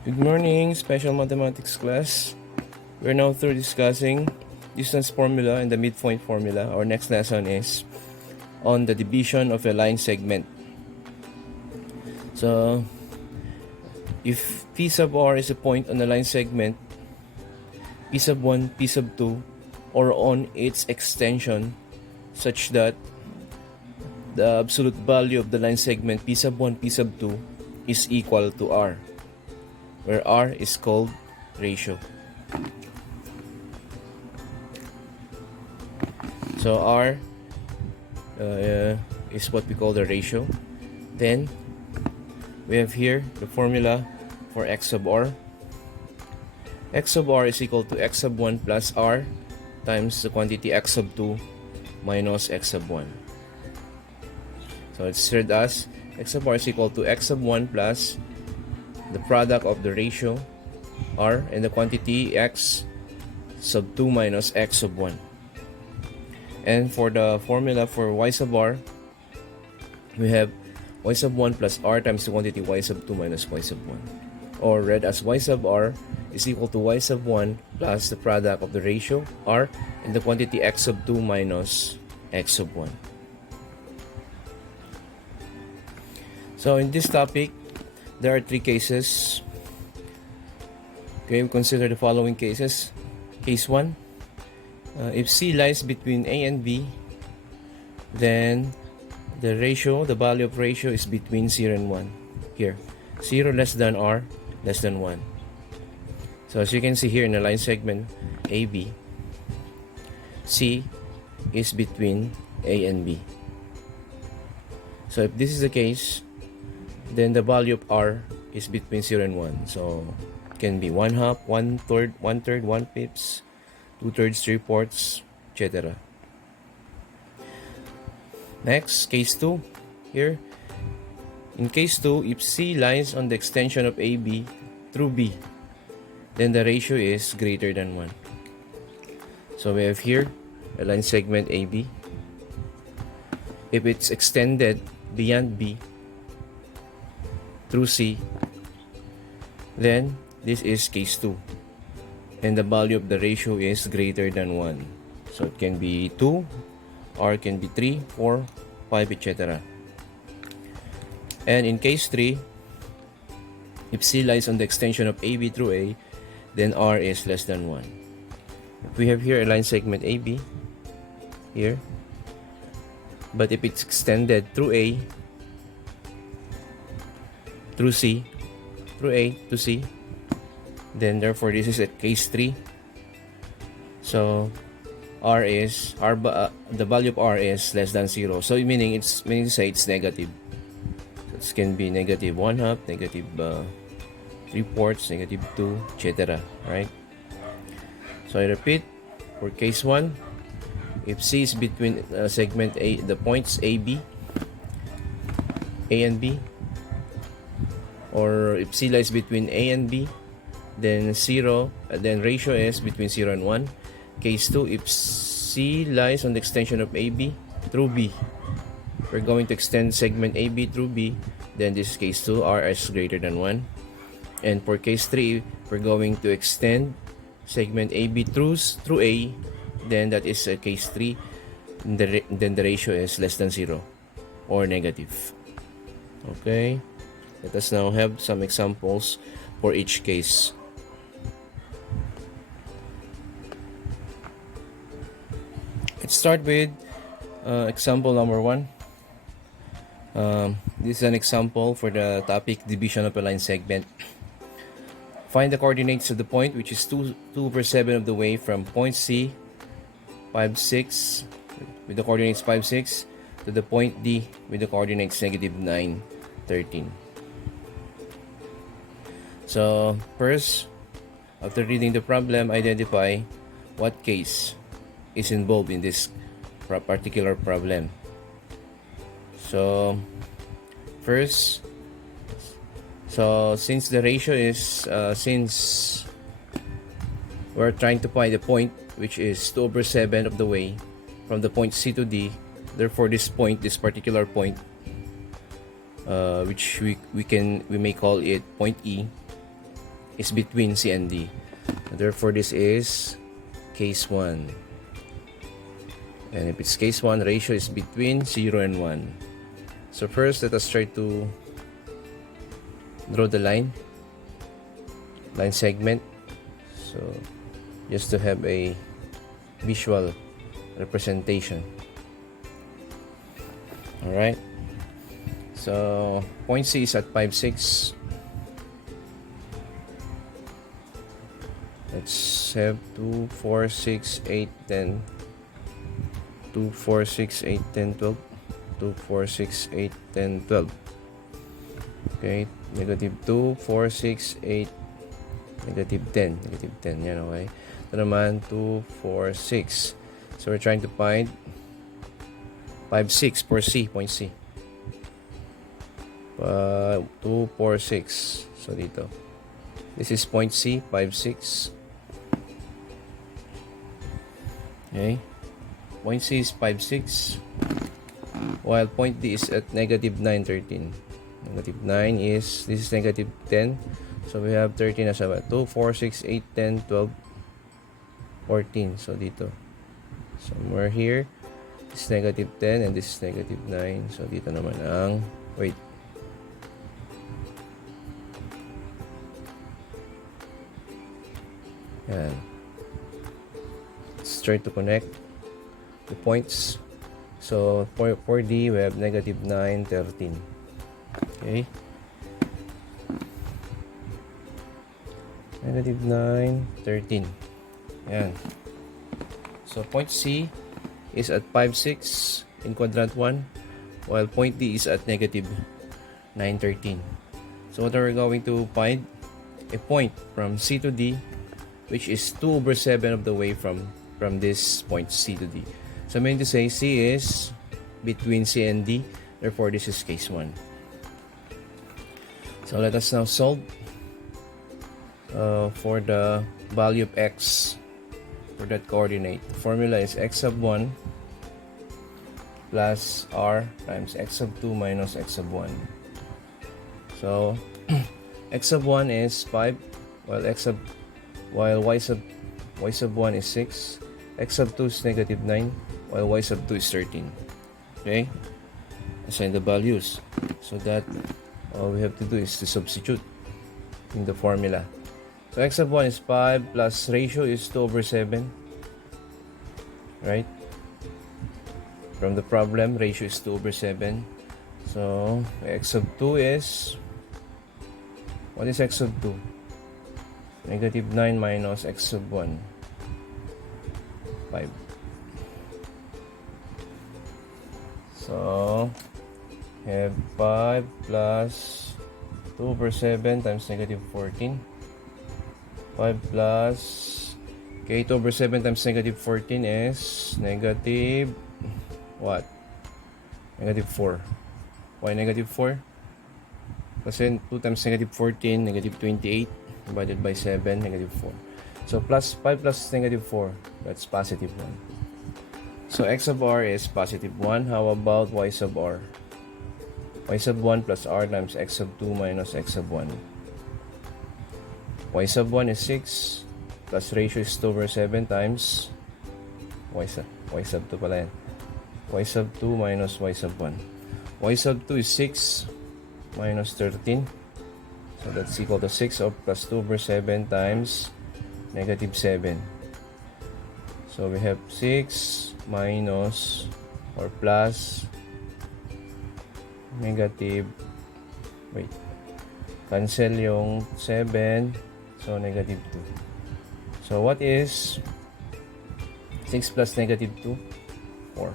Good morning, special mathematics class. We're now through discussing distance formula and the midpoint formula. Our next lesson is on the division of a line segment. So, if P sub r is a point on the line segment, P sub 1, P sub 2, or on its extension such that the absolute value of the line segment P sub 1, P sub 2 is equal to r, where r is called ratio. So r is what we call the ratio. Then we have here the formula for x sub r. X sub r is equal to x sub 1 plus r times the quantity x sub 2 minus x sub 1. So it's said as x sub r is equal to x sub 1 plus the product of the ratio r and the quantity x sub 2 minus x sub 1. And for the formula for y sub r, we have y sub 1 plus r times the quantity y sub 2 minus y sub 1. Or read as y sub r is equal to y sub 1 plus the product of the ratio r and the quantity x sub 2 minus x sub 1. So in this topic, there are three cases. Okay, we consider the following cases. Case 1. If C lies between A and B, then the value of ratio is between 0 and 1. Here, 0 less than R less than 1. So as you can see here in the line segment AB, C is between A and B. So if this is the case, then the value of R is between 0 and 1. So it can be 1/2, 1/3, 1/3, 1/5, 2/3, 3/4, etc. Next, case 2. Here, in case 2, if C lies on the extension of AB through B, then the ratio is greater than 1. So we have here a line segment AB. If it's extended beyond B through C, then this is case 2. And the value of the ratio is greater than 1. So it can be 2, R can be 3, 4, 5, etc. And in case 3, if C lies on the extension of AB through A, then R is less than 1. If we have here a line segment AB, here, but if it's extended through A, through C, through A to C, then therefore this is at case 3. So the value of R is less than 0. So meaning to say it's negative. So it can be negative 1/2, negative 3/4, negative 2, etc. Right? So I repeat, for case 1, if C is between segment A, the points A and B, or if C lies between A and B, then ratio is between 0 and 1. Case 2, if C lies on the extension of AB through B, we're going to extend segment AB through B, then this is case 2, R is greater than 1. And for case 3, we're going to extend segment AB through A, then that is case 3, then the ratio is less than 0 or negative. Okay, let us now have some examples for each case. Let's start with example number 1. This is an example for the topic division of a line segment. Find the coordinates of the point which is 2/7 of the way from point C 5, 6 with the coordinates 5, 6 to the point D with the coordinates -9, 13. So first, after reading the problem, identify what case is involved in this particular problem. So first, since the ratio is since we're trying to find the point which is 2/7 of the way from the point C to D, therefore this particular point, which we may call it point E, is between C and D. Therefore, this is case 1. And if it's case 1, ratio is between 0 and 1. So first, let us try to draw the line segment. So just to have a visual representation. Alright. So point C is at 5,6. Let's have 2, 4, 6, 8, 10. 2, 4, 6, 8, 10, 12. 2, 4, 6, 8, 10, 12. Okay, negative 2, 4, 6, 8, negative 10. Negative 10, yan, okay. Ito naman, 2, 4, 6. So, we're trying to find 5, 6 for C, point C. 2, 4, 6. So, dito. This is point C, 5, 6. Okay. Point C is 5, 6. While point D is at negative 9, 13. Negative 9 is, this is negative 10. So, we have 13 as well. 2, 4, 6, 8, 10, 12, 14. So, dito. Somewhere here. This is negative 10 and this is negative 9. So, dito naman ang, wait. Yan. Let's try to connect the points. So, for D, we have negative 9, 13. Okay. Negative 9, 13. Yan. So, point C is at 5, 6 in quadrant 1, while point D is at negative 9, 13. So, what are we going to find? A point from C to D, which is 2 over 7 of the way from this point C to D. So, I mean to say, C is between C and D. Therefore, this is case 1. So, let us now solve for the value of x for that coordinate. The formula is x sub 1 plus r times x sub 2 minus x sub 1. So, x sub 1 is 5, while y sub 1 is 6. X sub 2 is negative 9, while y sub 2 is 13. Okay? Assign the values. So that all we have to do is to substitute in the formula. So x sub 1 is 5 plus ratio is 2 over 7. Right? From the problem, ratio is 2 over 7. So x sub 2 is, what is x sub 2? Negative 9 minus x sub 1. 5. So, have 5 plus 2 over 7 times negative 14. 5 plus, okay, 2 over 7 times negative 14 is negative, what? Negative 4. Why negative 4? Kasi 2 times negative 14, negative 28, divided by 7, negative 4. So, plus 5 plus negative 4, that's positive 1. So, x sub r is positive 1. How about y sub r? Y sub 1 plus r times x sub 2 minus x sub 1. Y sub 1 is 6, plus ratio is 2 over 7 times y sub 2 pala yan. Y sub 2 minus y sub 1. Y sub 2 is 6 minus 13. So, that's equal to 6 or plus 2 over 7 times negative 7. So, we have 6 minus or plus negative, wait, cancel yung 7, so negative 2. So, what is 6 plus negative 2? 4.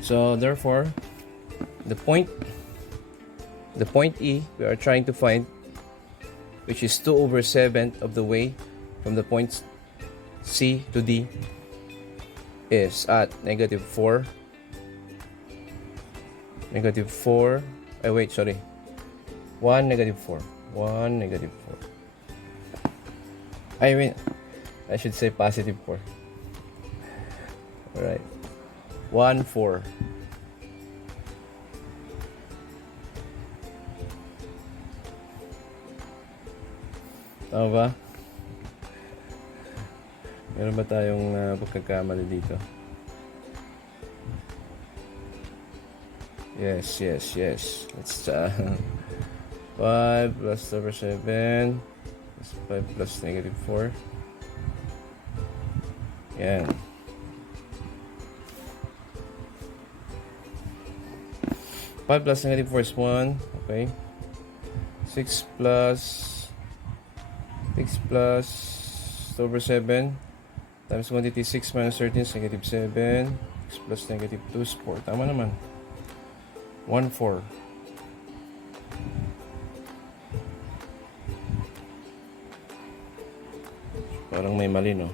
So, therefore, the point E we are trying to find, which is 2 over 7 of the way from the point C to D, is at negative 4. Negative 4. Wait, sorry. 1, negative 4. 1, negative 4. I mean, I should say positive 4. Alright. 1, 4. Tama ba? Meron ba tayong pagkakamali dito? Yes. Let's 5 plus 2 over 7 plus 5 plus negative 4. Yan. 5 plus negative 4 is 1. Okay. 6 plus 2 over 7 times quantity 6 minus 13 is negative 7. 6 plus negative 2 is 4. Tama naman. 1, 4. Parang may mali, no?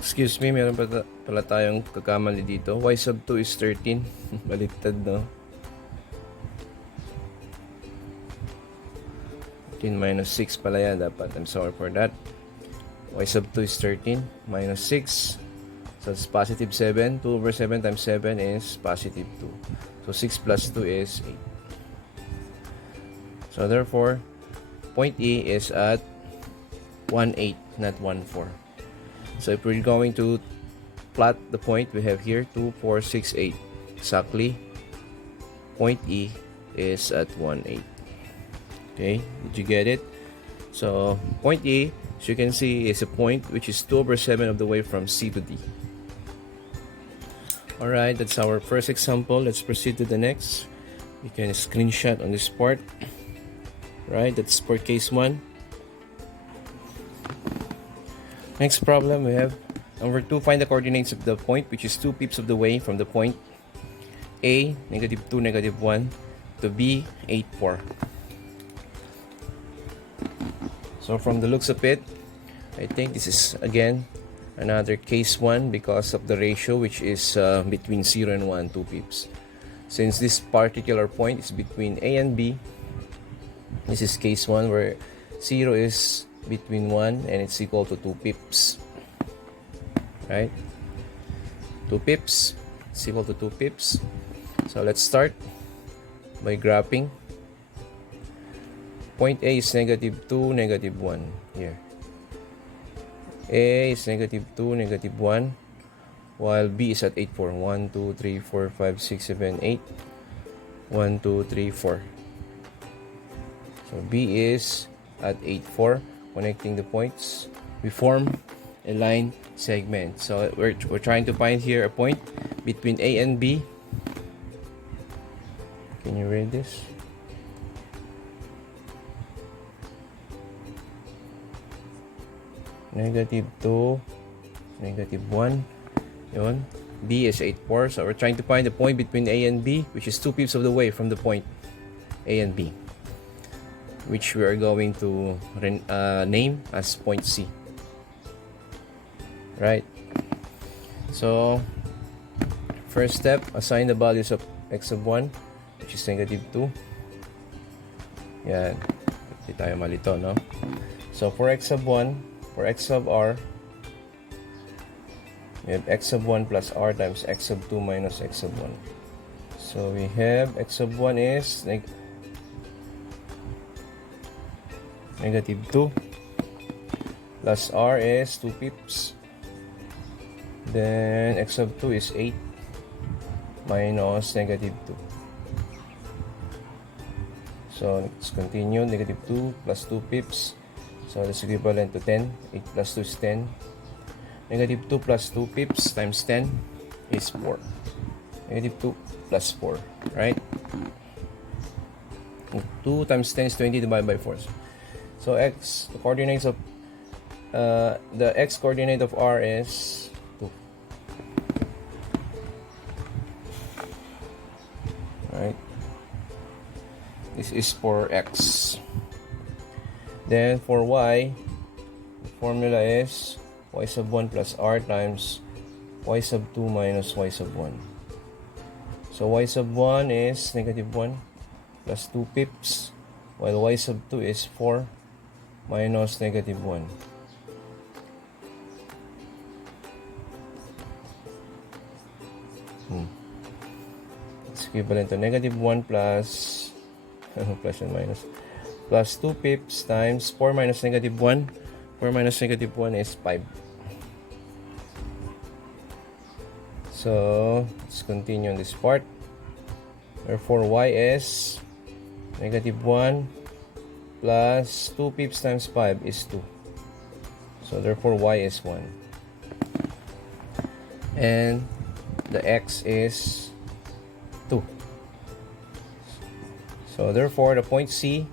Excuse me, meron pala tayong kakamali dito. Y sub 2 is 13. Baliktad, no? 13 minus 6 pala yan dapat. I'm sorry for that. Y sub 2 is 13 minus 6. So it's positive 7. 2 over 7 times 7 is positive 2. So 6 plus 2 is 8. So therefore, point E is at 1, 8, not 1, 4. So if we're going to plot the point we have here, 2, 4, 6, 8. Exactly. Point E is at 1, 8. Okay, did you get it? So point E, as you can see, is a point which is 2 over 7 of the way from C to D. Alright, that's our first example. Let's proceed to the next. You can screenshot on this part. Right, that's for case 1. Next problem we have number 2. Find the coordinates of the point which is 2 pips of the way from the point A, negative 2, negative 1 to B, 8, 4. So from the looks of it, I think this is again another case 1 because of the ratio which is between 0 and 1, 2 pips. Since this particular point is between A and B, this is case 1 where 0 is between 1 and it's equal to 2 pips. Right? 2 pips is equal to 2 pips. So let's start by graphing. Point A is negative 2, negative 1 here. A is negative 2, negative 1, while B is at 8, 4. 1, 2, 3, 4, 5, 6, 7, 8. 1, 2, 3, 4. So B is at 8, 4. Connecting the points, we form a line segment. So we're trying to find here a point between A and B. Can you read this? Negative 2, negative 1. Yun. B is 8, 4. So we're trying to find the point between A and B, which is 2 pips of the way from the point A and B, which we are going to name as point C. Right? So, first step, assign the values of x sub 1, which is negative 2. Yan. Hindi tayo malito, no? So, for x sub 1, for x sub r, we have x sub 1 plus r times x sub 2 minus x sub 1. So, we have x sub 1 is negative 2 plus r is 2 pips. Then x sub 2 is 8 minus negative 2. So let's continue. Negative 2 plus 2 pips. So that's equivalent to 10. 8 plus 2 is 10. Negative 2 plus 2 pips times 10 is 4. Negative 2 plus 4. Right? 2 times 10 is 20 divided by 4. So x, the coordinates of the x coordinate of r is 2. Right? This is for x. Then for y, the formula is y sub 1 plus r times y sub 2 minus y sub 1. So y sub 1 is negative 1 plus 2 pips, while y sub 2 is 4 minus negative 1. It's equivalent to negative 1 plus plus and minus, plus 2 pips times 4 minus negative 1. 4 minus negative 1 is 5. So let's continue on this part. Therefore, y is negative 1 plus 2 pips times 5 is 2. So therefore, y is 1. And the x is 2. So therefore, the point C,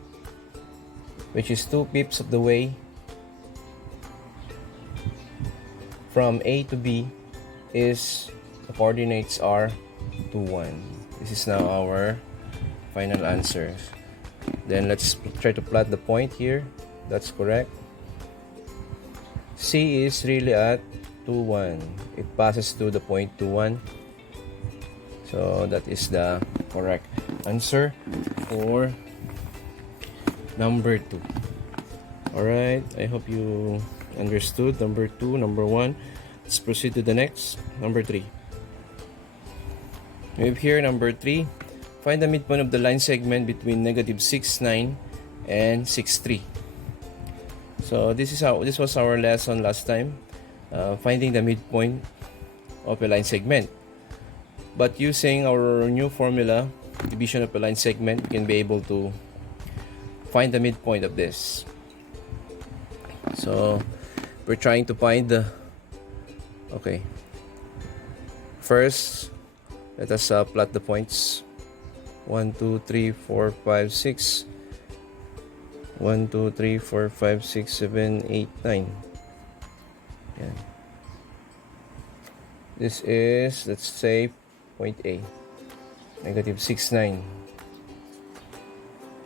which is 2 pips of the way from A to B, is the coordinates are 2, 1. This is now our final answer. Then let's try to plot the point here. That's correct. C is really at 2, 1. It passes to the point 2, 1. So that is the correct answer for number 2. Alright, I hope you understood number 2, number 1. Let's proceed to the next, number 3. We have here number 3. Find the midpoint of the line segment between negative 6, 9 and 6, 3. So this was our lesson last time, finding the midpoint of a line segment. But using our new formula, division of a line segment, we can be able to find the midpoint of this. So we're trying to find the, okay, first let us plot the points. 1, 2, 3, 4, 5, 6. 1, 2, 3, 4, 5, 6, 7, 8, 9. Yan. This is, let's say, point A, negative 6, 9.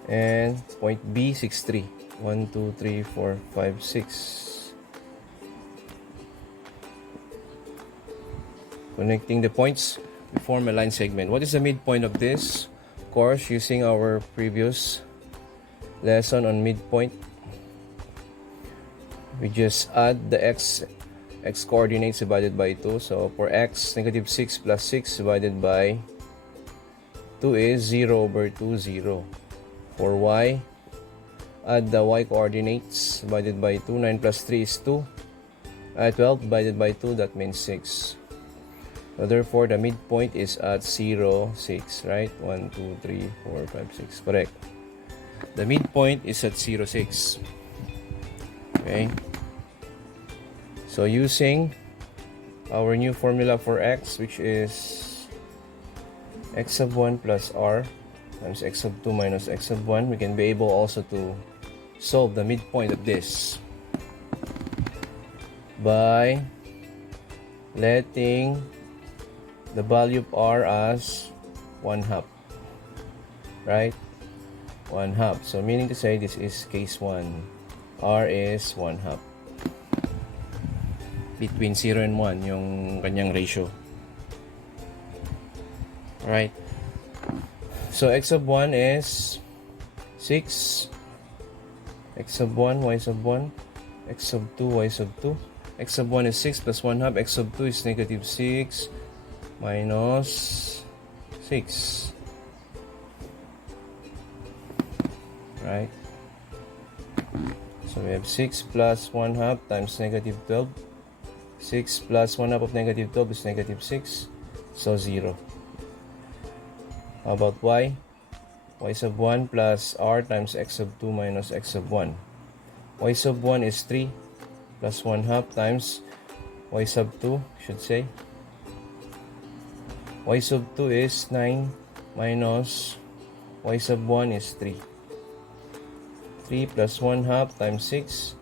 And point B, 6, 3. 1, 2, 3, 4, 5, 6. Connecting the points, we form a line segment. What is the midpoint of this? Of course, using our previous lesson on midpoint, we just add the x coordinates divided by 2. So for x, negative 6 plus 6 divided by 2 is 0 over 2, 0. For y, add the y coordinates divided by 2. 9 plus 3 is 2. 12 divided by 2, that means 6. So therefore, the midpoint is at 0, 6, right? 1, 2, 3, 4, 5, 6. Correct. The midpoint is at 0, 6. Okay. So using our new formula for x, which is x sub 1 plus r times x sub 2 minus x sub 1, we can be able also to solve the midpoint of this by letting the value of r as 1/2, right? 1/2. So meaning to say, this is case 1. R is 1/2. Between 0 and 1, yung kanyang ratio. Alright. So x sub 1 is 6. X sub 1, y sub 1. X sub 2, y sub 2. X sub 1 is 6 plus 1/2. X sub 2 is negative 6 minus 6. Right? So we have 6 plus 1/2 times negative 12. 6 plus 1/2 of negative 12 is negative 6. So 0. How about y? Y sub 1 plus r times x sub 2 minus x sub 1. Y sub 1 is 3 plus 1/2 times y sub 2, should say. Y sub 2 is 9 minus y sub 1 is 3. 3 plus 1/2 times 6.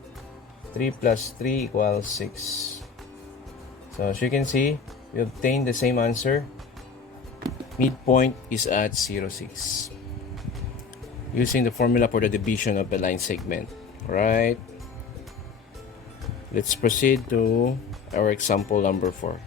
3 plus 3 equals 6. So as you can see, we obtained the same answer. Midpoint is at 0, 6. Using the formula for the division of the line segment. Alright. Let's proceed to our example number 4.